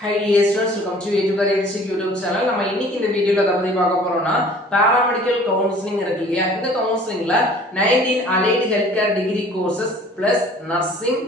Hi dear students, welcome to YouTube channel. நம்ம இன்னைக்கு இந்த வீடியோல அத பத்தி பார்க்க போறோம்னா paramedical counseling இருக்கு இல்லையா? இந்த கவுன்சிலிங்ல 19 allied healthcare degree courses plus nursing,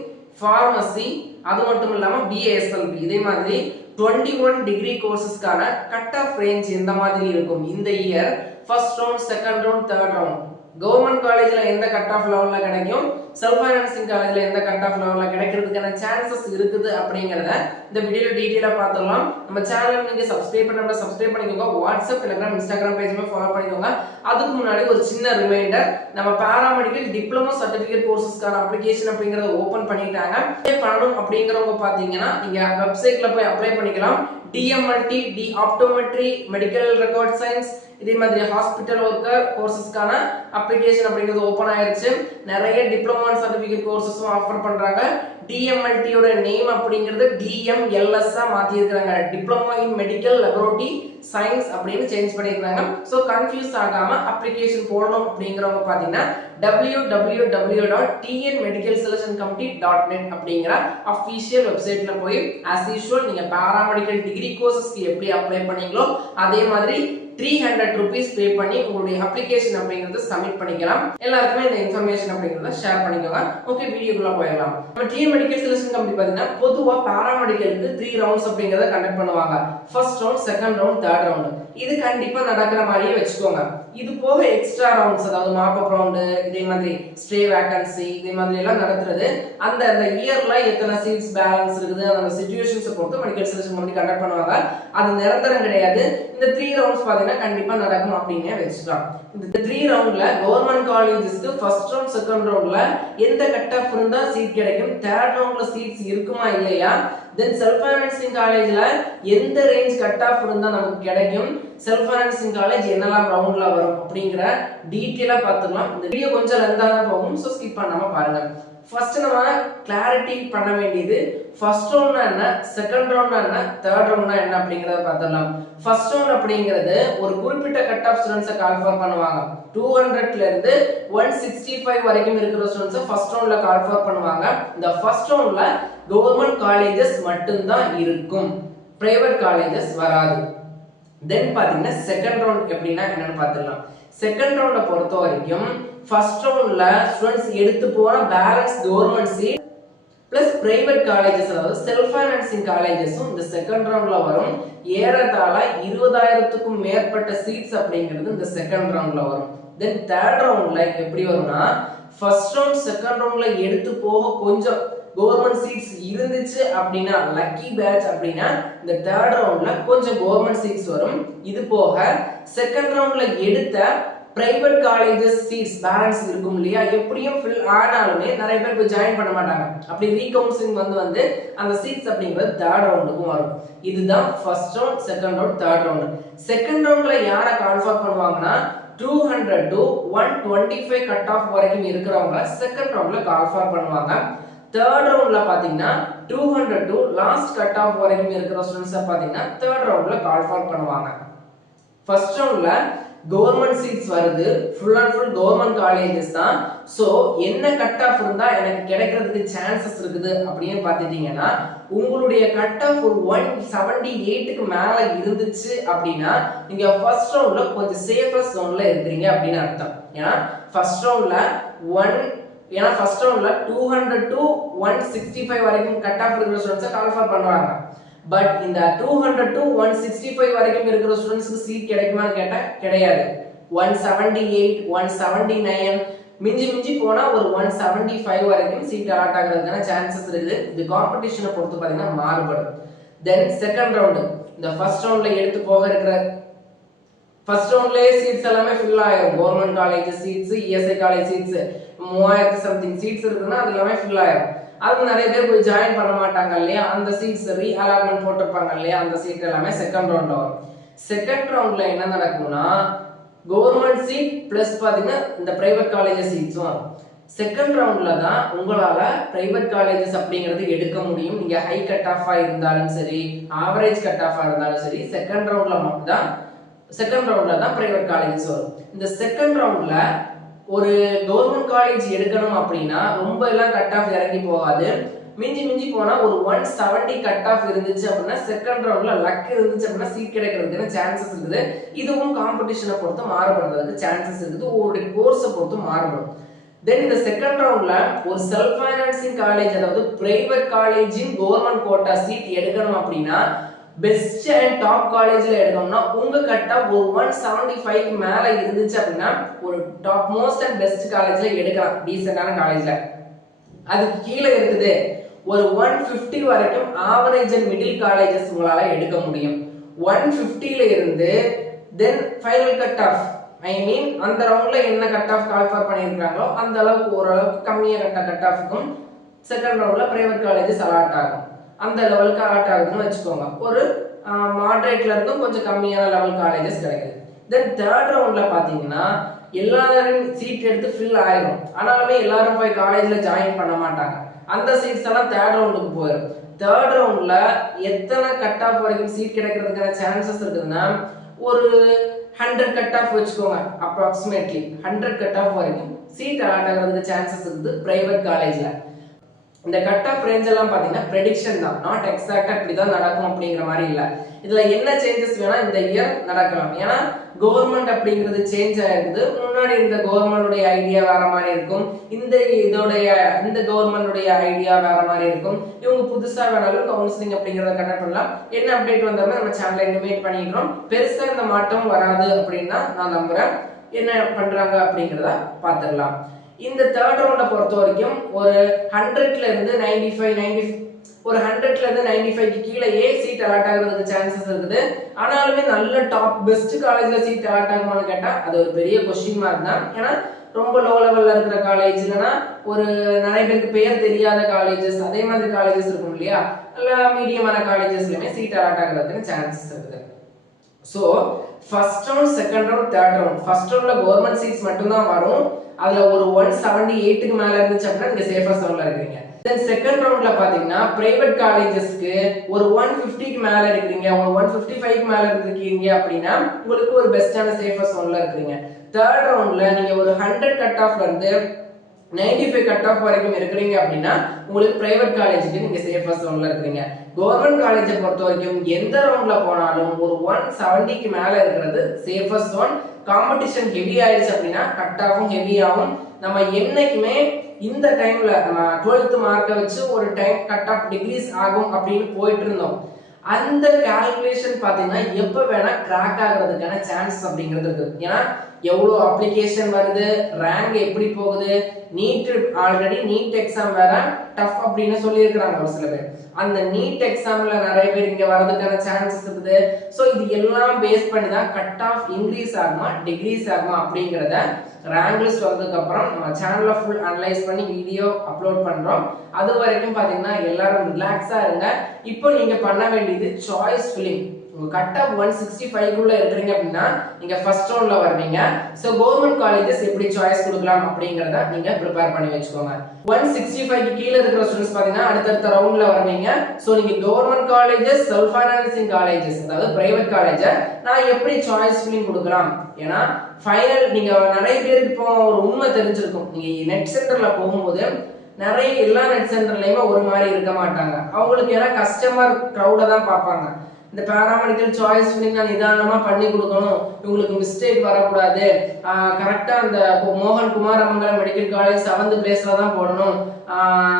pharmacy அது மட்டும் இல்லாம BASLP இதே மாதிரி 21 degree courses-க்கான கட் ஆஃப் ரேஞ்ச் எந்த மாதிரி இருக்கும் இந்த year first round, second round, third round government காலேஜ்ல எந்த கட் ஆஃப் லெவல்ல கிடைக்கும், செல்ஃப் ஃபைனான்சிங் காலேஜ்ல எந்த கட் ஆஃப் லெவல்ல கிடைக்கிறதுக்கான சான்சஸ் இருக்குது அப்படிங்கறத இந்த வீடியோல டீடைலா பார்த்தறலாம். நம்ம சேனலை நீங்க சப்ஸ்கிரைப் பண்ணாம சப்ஸ்கிரைப் பண்ணிக்கோங்க. வாட்ஸ்அப், டெலிகிராம், இன்ஸ்டாகிராம் பேஜ்மே ஃபாலோ பண்ணிக்கோங்க. அதுக்கு முன்னாடி ஒரு சின்ன ரிமைண்டர், நம்ம பாராமெடிக்கல் டிப்ளமோ சர்டிபிகேட் கோர்சஸ்க்கான அப்ளிகேஷன் அப்படிங்கறத ஓபன் பண்ணிட்டாங்க. பண்ணனும் அப்படிங்கறவங்க பாத்தீங்கன்னா நீங்க வெப்சைட்ல போய் அப்ளை பண்ணிக்கலாம். DMLT, D Optometry, Medical Record Science இதே மாதிரி ஹாஸ்பிடல் ஒர்க்கர் கோர்சஸ்க்கான அப்ளிகேஷன் அப்படிங்கிறது ஓபன் ஆயிருச்சு. நிறைய டிப்ளமோ சர்டிபிகேட் கோர்சஸும் ஆஃபர் பண்றாங்க. DMLT யோட நேம் அப்படிங்கிறது DMLS ஆ மாத்தி இருக்காங்க. Diploma in medical laboratory science அப்படின்னு சேஞ்ச் பண்ணிருக்காங்க. சோ கன்ஃபியூஸ் ஆகாம அப்ளிகேஷன் போடணும் அப்படிங்கறவங்க பாத்தீங்கன்னா www.tnmedicalselectioncommittee.net அப்படிங்கற அபிஷியல் வெப்சைட்ல போய் as usual நீங்க பாராமெடிக்கல் டிகிரி கோர்சஸ்க்கு எப்படி அப்ளை பண்ணீங்களோ அதே மாதிரி 300 rupees பே பண்ணி உங்களுடைய அப்ளிகேஷன் அப்படிங்கறத சப்மிட் பண்ணிக்கலாம். எல்லாருக்குமே இந்த இன்ஃபர்மேஷன் அப்படிங்கறத ஷேர் பண்ணிக்கோங்க. ஓகே, வீடியோக்குள்ள போயிடலாம். நம்ம டிஎன் மெடிக்கல் செலக்ஷன் கமிட்டி பாத்தீங்கன்னா பொதுவா பாராமெடிக்கலுக்கு 3 ரவுண்ட்ஸ் அப்படிங்கறத கண்டக்ட் பண்ணுவாங்க. First round, second round, third round. இது கண்டிப்பா நடக்கிற மாதிரியே வெச்சுக்கோங்க. இது போக எக்ஸ்ட்ரா ரவுண்ட்ஸ், அதாவது மாப் அப் ரவுண்ட், இதே மாதிரி ஸ்டே வேகன்சி இதே மாதிரி எல்லாம் நடத்துறது அந்த இயர்ல எத்தனை சீட்ஸ் பேலன்ஸ் இருக்குது அந்த சிச்சுவேஷன்ஸ் பொறுத்து மெடிக்கல் செலக்ஷன் கமிட்டி கண்டக்ட் பண்ணுவாங்க. அது நிரந்தரம் கிடையாது. இந்த 3 ரவுண்ட்ஸ் பாத்தீங்கன்னா கண்டிப்பா நடக்கும் அப்படினே வெச்சுக்கலாம். இந்த 3 ரவுண்ட்ல கவர்மெண்ட் காலேஜஸ்க்கு ஃபர்ஸ்ட் ரவுண்ட், செகண்ட் ரவுண்ட்ல எந்த கட் ஆஃப் இருந்தா சீட் கிடைக்கும், தேர்ட் ரவுண்ட்ல சீட்ஸ் இருக்குமா இல்லையா, தென் செல்ஃப் ஃபைனான்சிங் காலேஜ்ல எந்த ரேஞ்ச் கட் ஆஃப் இருந்தா நமக்கு கிடைக்கும், செல்ஃப் ஃபைனான்சிங் காலேஜ் என்னெல்லாம் ரவுண்ட்ல வரும் அப்படிங்கற டீடைலா பார்த்துக்கலாம். இந்த வீடியோ கொஞ்சம் லெந்தா தான் போகும், சோ ஸ்கிப் பண்ணாம பாருங்க. ஃபர்ஸ்ட் நம்ம கிளாரிட்டி பண்ண வேண்டியது ஃபர்ஸ்ட் ரவுண்ட்னா என்ன, செகண்ட் ரவுண்ட்னா என்ன, தேர்ட் ரவுண்ட்னா என்ன அப்படிங்கறத பார்த்தறலாம். ஃபர்ஸ்ட் ரவுண்ட் அப்படிங்கிறது ஒரு குறிப்பிட்ட கட் ஆஃப் ஸ்டூடண்ட்ஸை கால்ஃபார் பண்ணுவாங்க. 200ல இருந்து 165 வரைக்கும் இருக்கிற ஸ்டூடண்ட்ஸை ஃபர்ஸ்ட் ரவுண்ட்ல கால்ஃபார் பண்ணுவாங்க. இந்த ஃபர்ஸ்ட் ரவுண்ட்ல கவர்மெண்ட் காலேஜஸ் மட்டும் தான் இருக்கும், பிரைவேட் காலேஜஸ் வராது. தென் பாத்தீங்கன்னா செகண்ட் ரவுண்ட் எப்படின்னா என்னன்னு பார்த்துடலாம். செகண்ட் ரவுண்ட பொறுத்த வரைக்கும் ஃபர்ஸ்ட் ரவுண்ட்ல ஸ்டூடண்ட்ஸ் எடுத்து போன balance government seat plus private colleges, அதாவது செல்ஃப் ஃபைனான்சிங் காலேஜஸும் இந்த செகண்ட் ரவுண்ட்ல வரும். ஏறத்தாழ 20,000க்கும் மேற்பட்ட சீட்ஸ் அப்படிங்கிறது இந்த செகண்ட் ரவுண்ட்ல வரும். தென் தேர்ட் ரவுண்ட்ல எப்படி வரும்னா, ஃபர்ஸ்ட் ரவுண்ட் செகண்ட் ரவுண்ட்ல எடுத்து போக கொஞ்சம் கவர்மெண்ட் சீட்ஸ் இருந்துச்சு அப்படின்னா, லக்கி பேட்ச் அப்படின்னா இந்த தேர்ட் ரவுண்ட்ல கொஞ்சம் கவர்மெண்ட் சீட்ஸ் வரும். இது போக செகண்ட் ரவுண்ட்ல எடுத்த பிரைவேட் காலேஜஸ் சீட்ஸ் பேலன்ஸ் இருக்கும் இல்லையா, எப்படியும் ஃபில் ஆனாலுமே நிறைய பேர் போய் ஜாயின் பண்ண மாட்டாங்க. அப்படி ரீகவுன்சிலிங் வந்து அந்த சீட்ஸ் அப்படிங்கிறது தேர்ட் ரவுண்டுக்கும் வரும். இதுதான் first round, second round, third round. Second ரவுண்ட்ல யாரை கால்ஃபார் பண்ணுவாங்கன்னா 200 to 125 கட் ஆஃப் வரைக்கும் இருக்கிறவங்க செகண்ட் ரவுண்ட்ல கால்ஃபார் பண்ணுவாங்க. தேர்ட் ரவுண்ட்ல பாத்தீங்கன்னா 200 to லாஸ்ட் கட் ஆஃப் வரைக்கும் இருக்கிற ஸ்டூடண்ட்ஸ் பாத்தீங்கன்னா தேர்ட் ரவுண்ட்ல கால்ஃபார் பண்ணுவாங்க. ஃபர்ஸ்ட் ரவுண்ட்ல கவர்மெண்ட் சீட்ஸ் வருது, full and full government colleges தான். சோ என்ன கட் ஆஃப் இருந்தா எனக்கு கிடைக்கிறதுக்கு சான்சஸ் இருக்குது அப்படின்னு பாத்துட்டீங்கன்னா, உங்களுடைய கட் ஆஃப் ஒரு 178க்கு மேல இருந்துச்சு அப்படின்னா நீங்க ஃபர்ஸ்ட் ரவுண்ட்ல கொஞ்சம் சேஃபஸ்ட் ஜோன்ல இருக்கீங்க அப்படின்னு அர்த்தம். ஏன்னா ஃபர்ஸ்ட் ரவுண்ட்ல 200 to 165 வரைக்கும் கட் ஆஃப் இருக்கிற ஸ்டூடண்ட்ஸை கால்ஃபார் பண்றாங்க. பட் இந்த 200 to 165 வரைக்கும் இருக்கிற ஸ்டூடண்ட்ஸ்க்கு சீட் கிடைக்குமான்னு கேட்டா கிடையாது. 178, 179 மிஞ்சி போனா ஒரு 175 வரைக்கும் சீட் அலாட் ஆகிறதுக்கான சான்சஸ் இருக்குது. இது காம்படிஷனை பொறுத்து பாத்தீங்கன்னா மாறுபடும். தென் செகண்ட் ரவுண்ட், இந்த ஃபர்ஸ்ட் ரவுண்ட்ல எடுத்து போக இருக்கிற ஃபர்ஸ்ட் ரவுண்ட்லயே சீட்ஸ் எல்லாமே ஃபில் ஆயிரும். Government college seats, ESI college seats 3000 something seats இருக்குன்னா அது எல்லாமே ஃபில் ஆயிரும். அது நிறைய பேர் போய் ஜாயின் பண்ண மாட்டாங்க இல்லையா, அந்த சீட்ஸ் ரீ அலாட்மெண்ட் போட்டிருப்பாங்க இல்லையா, அந்த சீட் எல்லாமே செகண்ட் ரவுண்ட்ல வரும். செகண்ட் ரவுண்ட்ல என்ன நடக்கும்னா கவர்மெண்ட் சீட் பிளஸ் பாத்தீங்கன்னா இந்த பிரைவேட் காலேஜஸ் சீட்ஸும் வரும். செகண்ட் ரவுண்ட்ல தான் உங்களால பிரைவேட் காலேஜஸ் அப்படிங்கிறது எடுக்க முடியும். நீங்க ஹை கட் ஆஃபா இருந்தாலும் சரி, ஆவரேஜ் கட் ஆஃபா இருந்தாலும் சரி, செகண்ட் ரவுண்ட்ல தான் பிரைவேட் காலேஜஸ் வரும். இந்த செகண்ட் ரவுண்ட்ல ஒரு கவர்மெண்ட் காலேஜ் எடுக்கணும் அப்படின்னா ரொம்ப எல்லாம் கட் ஆஃப் இறங்கி போகாது. மிஞ்சி மிஞ்சி போனா ஒரு 170 கட் ஆஃப் இருந்துச்சு அப்படின்னா செகண்ட் ரவுண்ட்ல லக் இருந்துச்சு அப்படின்னா சீட் கிடைக்கிறதுக்கு சான்சஸ் இருக்குது. இதுவும் காம்படிஷனை பொறுத்து மாறுபடுறதுக்கு சான்சஸ் இருக்குது, ஒரு கோர்ஸை பொறுத்து மாறுபடும். தென் இந்த செகண்ட் ரவுண்ட்ல ஒரு செல்ஃப் ஃபைனான்சிங் காலேஜ், அதாவது பிரைவேட் காலேஜின் கவர்மெண்ட் கோட்டா சீட் எடுக்கணும் அப்படின்னா பெஸ்ட் அண்ட் டாப் காலேஜ்ல எடுக்கணும்னா உங்க கட் ஆஃப் ஒரு 175 மேல இருந்துச்சு அப்படின்னா ஒரு டாப் மோஸ்ட் அண்ட் பெஸ்ட் காலேஜ்ல எடுக்கலாம், டீசென்டான காலேஜ்ல. அதுக்கு கீழே இருக்குது ஒரு 150 வரைக்கும் ஆவரேஜ் அண்ட் மிடில் காலேஜஸ் உங்களால எடுக்க முடியும். 150ல இருந்து தென் ஃபைனல் கட் ஆஃப், ஐ மீன் அந்த ரவுண்ட்ல என்ன கட் ஆஃப் கால்ஃபார் பண்ணியிருக்காங்களோ அந்த அளவுக்கு ஓரளவுக்கு கம்மியாக கட் ஆஃப்க்கும் செகண்ட் ரவுண்ட்ல பிரைவேட் காலேஜஸ் அலாட் ஆகும். அந்த லெவலுக்கு அலாட் ஆகுதுன்னு வச்சுக்கோங்க. ஒரு மாடரேட்ல இருந்தும் கொஞ்சம் கம்மியான லெவல் காலேஜஸ் கிடைக்குது. தென் தேர்ட் ரவுண்ட்ல பாத்தீங்கன்னா எல்லாரும் சீட் எடுத்து ஃபில் ஆயிரும், ஆனாலுமே எல்லாரும் போய் காலேஜ்ல ஜாயின் பண்ண மாட்டாங்க. அந்த சீட்ஸ் எல்லாம் தேர்ட் ரவுண்டுக்கு போயிடும். தேர்ட் ரவுண்ட்ல எத்தனை கட் ஆஃப் வரைக்கும் சீட் கிடைக்கிறதுக்கான சான்சஸ் இருக்குதுன்னா ஒரு 100 கட் ஆஃப் வச்சுக்கோங்க, அப்ராக்சிமேட்லி 100 கட் ஆஃப் வரைக்கும் சீட் அலாட் ஆகிறதுக்கு சான்சஸ் இருக்குது பிரைவேட் காலேஜ்ல. இந்த கட் ஆஃப் ரேஞ்ச் எல்லாம் பாத்தீங்கன்னா ப்ரெடிக்ஷன் தான், நாட் எக்ஸாக்டா இப்படிதான் நடக்கும் அப்படிங்கிற மாதிரி இல்ல. இதுல என்ன சேஞ்சஸ் வேணா இந்த இயர் நடக்கலாம், ஏன்னா கவர்மெண்ட் அப்படிங்கிறது சேஞ்ச் ஆயிருக்குது. முன்னாடி இந்த கவர்மெண்டுடைய ஐடியா வேற மாதிரி இருக்கும், இந்த கவர்மெண்டுடைய ஐடியா வேற மாதிரி இருக்கும். இவங்க புதுசா வேணாலும் கவுன்சிலிங் அப்படிங்கறத கண்டக்ட் பண்ணலாம். என்ன அப்டேட் வந்தாலும் நம்ம சேனல்ல இனிமேட் பண்ணிக்கிறோம். பெருசா இந்த மாற்றம் வராது அப்படின்னு நான் நம்புறேன். என்ன பண்றாங்க அப்படிங்கறத பாத்துடலாம். இந்த தேர்ட் ரவுண்ட பொறுத்த வரைக்கும் ஒரு 100ல இருந்து 95க்கு கீழேயே சீட் அலாட் ஆகிறதுக்கு சான்சஸ் இருக்குது. ஆனாலுமே நல்ல டாப் பெஸ்ட் காலேஜ்ல சீட் அலாட் ஆகுமான்னு கேட்டா அது ஒரு பெரிய கொஸ்டின் மார்க் தான். ஏன்னா ரொம்ப லோ லெவல்ல இருக்கிற காலேஜ் இல்லைன்னா ஒரு நிறைய பேருக்கு பேர் தெரியாத காலேஜஸ், அதே மாதிரி காலேஜஸ் இருக்கும் இல்லையா, நல்ல மீடியமான காலேஜஸ்லயுமே சீட் அலாட் ஆகிறதுக்கு சான்சஸ் இருக்குது. So first round, second round, third round. First ரவுண்ட்ல கவர்மெண்ட் சீட்ஸ் மட்டும் தான் வரும். அதுல ஒரு 178க்கு மேல இருந்துச்சு அப்படின்னா நீங்க சேஃபர் ஜோன்ல இருக்கீங்க. தென் செகண்ட் ரவுண்ட்ல பாத்தீங்கன்னா பிரைவேட் காலேஜஸ்க்கு ஒரு 150க்கு மேல இருக்கீங்க, ஒரு 155க்கு மேல இருக்கீங்க அப்படின்னா உங்களுக்கு ஒரு பெஸ்டான சேஃபர் ஜோன்ல இருக்கீங்க. தேர்ட் ரவுண்ட்ல நீங்க ஒரு 100 கட் ஆஃப்ல இருந்து 95 கட் ஆஃப் வரைக்கும் இருக்கிறீங்க அப்படின்னா உங்களுக்கு பிரைவேட் காலேஜுக்கு நீங்க சேஃபர் ஜோன்ல இருக்கீங்க. கவர்மெண்ட் காலேஜை பொறுத்த வரைக்கும் எந்த ரவுண்ட்ல போனாலும் ஒரு 170க்கு மேல இருக்கிறது சேஃபர் ஜோன். காம்படிஷன் ஹெவி ஆயிடுச்சு அப்படின்னா கட் ஆஃபும் ஹெவி ஆகும். நம்ம என்னைக்குமே இந்த டைம்ல நம்ம 12th மார்க்கை வச்சு ஒரு டைம் கட் ஆஃப் டிகிரீஸ் ஆகும் அப்படின்னு போயிட்டு இருந்தோம். அந்த கால்குலேஷன் பாத்தீங்கன்னா எப்ப வேணா கிராக் ஆகிறதுக்கான சான்ஸ் அப்படிங்கிறது இருக்கு. ஏன்னா எவ்வளவு அப்ளிகேஷன் வருது, ரேங்க் எப்படி போகுது, நீட் ஆல்ரெடி நீட் எக்ஸாம் வேற டஃப் அப்படின்னு சொல்லி இருக்கிறாங்க ஒரு சில பேர். அந்த நீட் எக்ஸாம்ல நிறைய பேர் இங்க வரதுக்கான சான்சஸ் இருக்குது. சோ இது எல்லாம் பேஸ் பண்ணி தான் கட் ஆஃப் இன்க்ரீஸ் ஆகுமா டிகிரீஸ் ஆகுமா அப்படிங்கறத ரேங்க் லிஸ்ட் வந்ததுக்கு அப்புறம் நம்ம சேனல்ல ஃபுல் அனலைஸ் பண்ணி வீடியோ அப்லோட் பண்றோம். அது வரைக்கும் பாத்தீங்கன்னா எல்லாரும் ரிலாக்ஸா இருங்க. இப்போ நீங்க பண்ண வேண்டியது சாய்ஸ் ஃபில்லிங். உங்க கட் ஆஃப் 165 குள்ள இருக்கீங்க அப்படின்னா நீங்க ஃபர்ஸ்ட் ரவுண்ட்ல வருவீங்க. சோ கவர்மெண்ட் காலேஜஸ் எப்படி சாய்ஸ் கொடுக்கலாம் அப்படிங்கறத நீங்க ப்ரிப்பேர் பண்ணி வச்சுக்கோங்க. 165க்கு கீழ இருக்கிற ஸ்டூடண்ட்ஸ் பாத்தீங்கன்னா அடுத்த ரவுண்ட்ல வருவீங்க. சோ நீங்க government colleges, self financing colleges, அதாவது பிரைவேட் காலேஜ் நான் எப்படி சாய்ஸ் ஃபில்லிங் கொடுக்கலாம். ஏன்னா ஃபைனல் நீங்க நிறைய பேருக்கு இப்போ ஒரு உண்மை தெரிஞ்சிருக்கும். நீங்க நெட் சென்டர்ல போகும்போது நிறைய எல்லா நெட் சென்டர்லயுமே ஒரு மாதிரி இருக்க மாட்டாங்க. அவங்களுக்கு ஏன்னா கஸ்டமர் க்ரௌட தான் பார்ப்பாங்க. இந்த பாராமெடிக்கல் சாய்ஸ் ஃபில்லிங் நான் நிதானமா பண்ணி கொடுக்கணும், இவங்களுக்கு மிஸ்டேக் வரக்கூடாது, கரெக்டா அந்த மோகன் குமாரமங்கலம் மெடிக்கல் காலேஜ் 7th பிளேஸ்ல தான் போடணும்,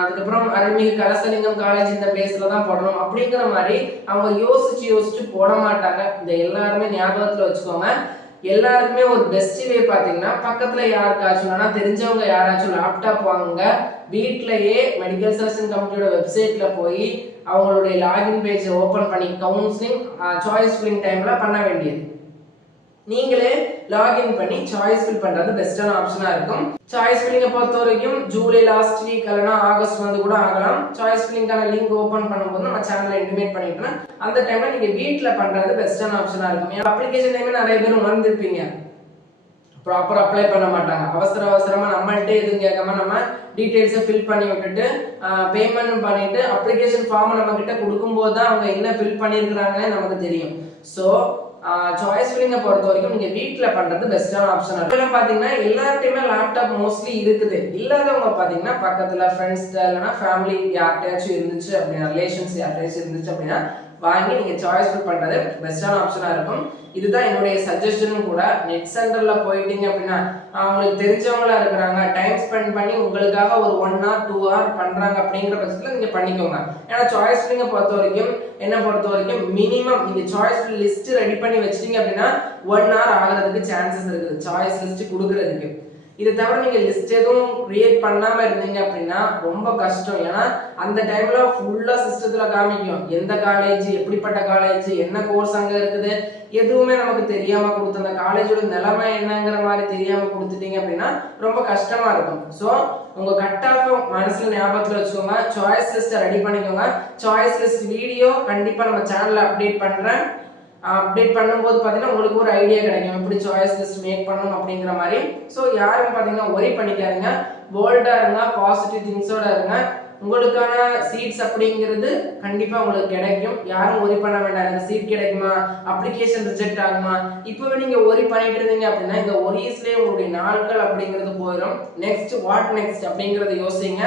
அதுக்கப்புறம் அருள்மிகு கலசலிங்கம் காலேஜ் இந்த பிளேஸ்ல தான் போடணும் அப்படிங்கிற மாதிரி அவங்க யோசிச்சு போட மாட்டாங்க. இந்த எல்லாருமே ஞாபகத்துல வச்சுக்கோங்க. எல்லாருக்குமே ஒரு பெஸ்ட் வே பாத்தீங்கன்னா பக்கத்துல யாருக்காச்சும் தெரிஞ்சவங்க யாராச்சும் லேப்டாப் வாங்குங்க, வீட்லயே மெடிக்கல் சர்ஜன் கம்பெனியோட வெப்சைட்ல போய் அவங்களுடைய லாகின் பேஜ் ஓபன் பண்ணி கவுன்சிலிங் சாய்ஸ் ஃபில்லிங் டைம்ல பண்ண வேண்டியது. நீங்களே லாகின் பண்ணி சாய்ஸ் ஃபில் பண்றது பெஸ்டான ஆப்ஷனா இருக்கும். சாய்ஸ் ஃபில்லிங்கை பொறுத்த வரைக்கும் ஜூலை லாஸ்ட் வீக் இல்லைன்னா ஆகஸ்ட் வந்து கூட ஆகலாம். சாய்ஸ் ஃபில்லிங்கான லிங்க் ஓபன் பண்ணும்போது நம்ம சேனல்ல இன்டிமேட் பண்ணிட்டோம்னா அந்த டைம்ல நீங்க வீட்ல பண்றது பெஸ்டான ஆப்ஷனா இருக்கும். அப்ளிகேஷன் டைம்ல நிறைய பேர் மறந்துருப்பீங்க, ப்ராப்பர் அப்ளை பண்ண மாட்டாங்க. அவசரமா நம்மள்ட்ட எதுவும் கேட்காம நம்ம டீடைல்ஸை ஃபில் பண்ணி விட்டுட்டு பேமெண்ட் பண்ணிட்டு அப்ளிகேஷன் ஃபார்ம் நம்ம கிட்ட கொடுக்கும்போது தான் அவங்க என்ன ஃபில் பண்ணியிருக்கிறாங்கன்னு நமக்கு தெரியும். ஸோ சாய்ஸ் ஃபில்லிங்கை பொறுத்த வரைக்கும் நீங்க வீட்ல பண்றது பெஸ்டான ஆப்ஷன் இருக்கும். பாத்தீங்கன்னா எல்லார்ட்டையுமே லேப்டாப் மோஸ்ட்லி இருக்குது. இல்லாதவங்க பாத்தீங்கன்னா பக்கத்துல ஃப்ரெண்ட்ஸ் இல்லைன்னா ஃபேமிலி யார்கிட்டயாச்சும் இருந்துச்சு அப்படின்னா, ரிலேஷன்ஸ் யார்கிட்டயாச்சும் இருந்துச்சு அப்படின்னா வாங்கி நீங்க சாய்ஸ் ஃபில் பண்றது பெஸ்டான ஆப்ஷனா இருக்கும். இதுதான் என்னுடைய சஜஷனும் கூட. நெட் சென்டர்ல போயிட்டீங்க அப்படின்னா அவங்களுக்கு தெரிஞ்சவங்களா இருக்கிறாங்க, டைம் ஸ்பெண்ட் பண்ணி உங்களுக்காக ஒரு 1 hour 2 hour பண்றாங்க அப்படிங்கிற பட்சத்துல நீங்க பண்ணிக்கோங்க. ஏன்னா சாய்ஸ் ஃபில்லிங்கை பொறுத்த வரைக்கும் என்ன பொறுத்த வரைக்கும் மினிமம் நீங்க சாய்ஸ் லிஸ்ட் ரெடி பண்ணி வச்சிட்டீங்க அப்படின்னா 1 hour ஆகிறதுக்கு சான்சஸ் இருக்குது சாய்ஸ் லிஸ்ட் கொடுக்கறதுக்கு. இதை தவிர நீங்க லிஸ்ட் எதுவும் கிரியேட் பண்ணாம இருந்தீங்க அப்படின்னா ரொம்ப கஷ்டம். ஏன்னா அந்த டைம்ல ஃபுல்லா சிஸ்டத்துல காமிக்கும் எந்த காலேஜ், எப்படிப்பட்ட காலேஜ், என்ன கோர்ஸ் அங்க இருக்குது, எதுவுமே நமக்கு தெரியாம கொடுத்து அந்த காலேஜோட நிலைமை என்னங்கிற மாதிரி தெரியாம கொடுத்துட்டீங்க அப்படின்னா ரொம்ப கஷ்டமா இருக்கும். ஸோ உங்க கட் ஆஃப் மனசுல ஞாபகத்துல வச்சுக்கோங்க. சாய்ஸ் லிஸ்ட் ரெடி பண்ணிக்கோங்க. சாய்ஸ் லிஸ்ட் வீடியோ கண்டிப்பா நம்ம சேனல்ல அப்டேட் பண்றேன். அப்டேட் பண்ணும்போது பாத்தீங்கன்னா உங்களுக்கு ஒரு ஐடியா கிடைக்கும் எப்படி சாய்ஸ் லிஸ்ட் மேக் பண்ணணும் அப்படிங்கிற மாதிரி. ஸோ யாரும் பாத்தீங்கன்னா ஒரி பண்ணிக்காதீங்க, போல்டா இருங்க, பாசிட்டிவ் திங்ஸோட இருங்க. உங்களுக்கான சீட்ஸ் அப்படிங்கிறது கண்டிப்பா உங்களுக்கு கிடைக்கும். யாரும் ஒரி பண்ண வேண்டாம், எனக்கு சீட் கிடைக்குமா, அப்ளிகேஷன் ரிஜெக்ட் ஆகுமா, இப்பவே நீங்க ஒரி பண்ணிட்டு இருந்தீங்க அப்படின்னா இந்த ஒரிஸ்லயே உங்களுடைய நாட்கள் அப்படிங்கிறது போயிடும். நெக்ஸ்ட் வாட் நெக்ஸ்ட் அப்படிங்கறத யோசிங்க.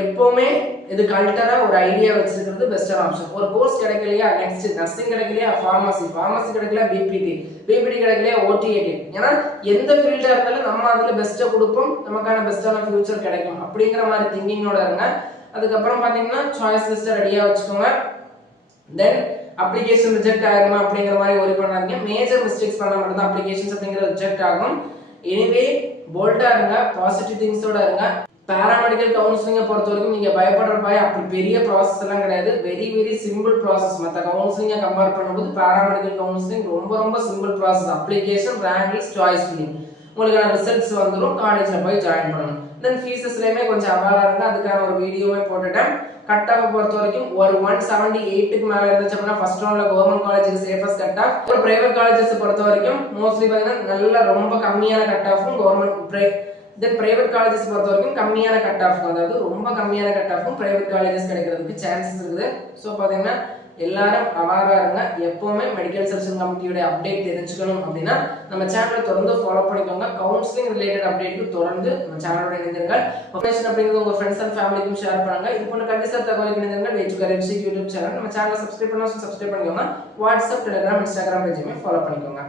எப்பவுமே இதுக்கு அல்டரா ஒரு ஐடியா வச்சிருக்கிறது பெஸ்டான ஆப்ஷன். ஒரு கோர்ஸ் கிடைக்கலையா நெக்ஸ்ட் நர்சிங் கிடைக்கலையா ஃபார்மசி கிடைக்கல பிபிடி கிடைக்கலையா ஓடிஏடி. ஏன்னா எந்த ஃபீல்டா இருந்தாலும் நம்ம அதுல பெஸ்ட்டை கொடுப்போம், நமக்கான பெஸ்டான ஃபியூச்சர் கிடைக்கும் அப்படிங்கிற மாதிரி திங்கிங்கோட இருங்க. அதுக்கப்புறம் பாத்தீங்கன்னா சாய்ஸ் லிஸ்ட் ரெடியா வச்சுக்கோங்க. தென் அப்ளிகேஷன் ரிஜெக்ட் ஆகுமா அப்படிங்கிற மாதிரி ஒரி பண்ணாதீங்க. மேஜர் மிஸ்டேக்ஸ் பண்ண மட்டும் தான் அப்ளிகேஷன்ஸ் அப்படிங்கிறது ரிஜெக்ட் ஆகும். எனிவே போல்டா இருங்க, பாசிட்டிவ் திங்ஸோட இருங்க. பாராமெடிக்கல் கவுன்சிலிங்கை பொறுத்த வரைக்கும் நீங்க பயப்படுற அப்படி பெரிய ப்ராசஸ் எல்லாம் கிடையாது. Very simple process. மற்ற கவுன்சிலிங்கை கம்பேர் பண்ணும்போது பாராமெடிக்கல் கவுன்சிலிங் ரொம்ப simple process. Application, rank list, choice filling, உங்களுக்கான ரிசல்ட்ஸ் வந்துடும். காலேஜ்ல போய் ஜாயின் பண்ணணும். தென் ஃபீஸஸ்லயுமே கொஞ்சம் அவேரா இருங்க. அதுக்கான ஒரு வீடியோவே போட்டுட்டேன். கட் ஆஃப் பொறுத்த வரைக்கும் ஒரு 178க்கு மேல இருந்துச்சு அப்படின்னா ஃபர்ஸ்ட் ரவுண்ட்ல கவர்மெண்ட் காலேஜுக்கு சேஃபஸ்ட் கட் ஆஃப். ஒரு பிரைவேட் காலேஜஸ் பொறுத்த வரைக்கும் மோஸ்ட்லி பாத்தீங்கன்னா நல்ல ரொம்ப கம்மியான கட் ஆஃபும் கவர்மெண்ட் தென் பிரைவேட் காலேஜஸ் பொறுத்த வரைக்கும் கம்மியான கட் ஆஃப், அதாவது ரொம்ப கம்மியான கட் ஆஃபும் பிரைவேட் காலேஜஸ் கிடைக்கிறதுக்கு சான்சஸ் இருக்குது. ஸோ பாத்தீங்கன்னா எல்லாரும் அவாரா இருங்க. எப்பவுமே மெடிக்கல் செலக்ஷன் கமிட்டியோட அப்டேட் தெரிஞ்சுக்கணும் அப்படின்னா நம்ம சேனலை தொடர்ந்து ஃபாலோ பண்ணிக்கோங்க. கவுன்சிலிங் ரிலேட்டட் அப்டேட்டுக்கு தொடர்ந்து நம்ம சேனலோட இணைந்திருங்கள். இன்ஃபர்மேஷன் அப்படிங்கிறது உங்க ஃப்ரெண்ட்ஸ் அண்ட் ஃபேமிலிக்கும் ஷேர் பண்ணுங்க. இது போன்ற கண்டிப்பா தகவலுக்கு இணைந்திருங்கள். எஜுகேஷன் யூடியூப் சேனல் நம்ம சேனலை சப்ஸ்கிரைப் பண்ணிக்கோங்க. வாட்ஸ்அப், டெலிகிராம், இன்ஸ்டாகிராம் பேஜையுமே ஃபாலோ பண்ணிக்கோங்க.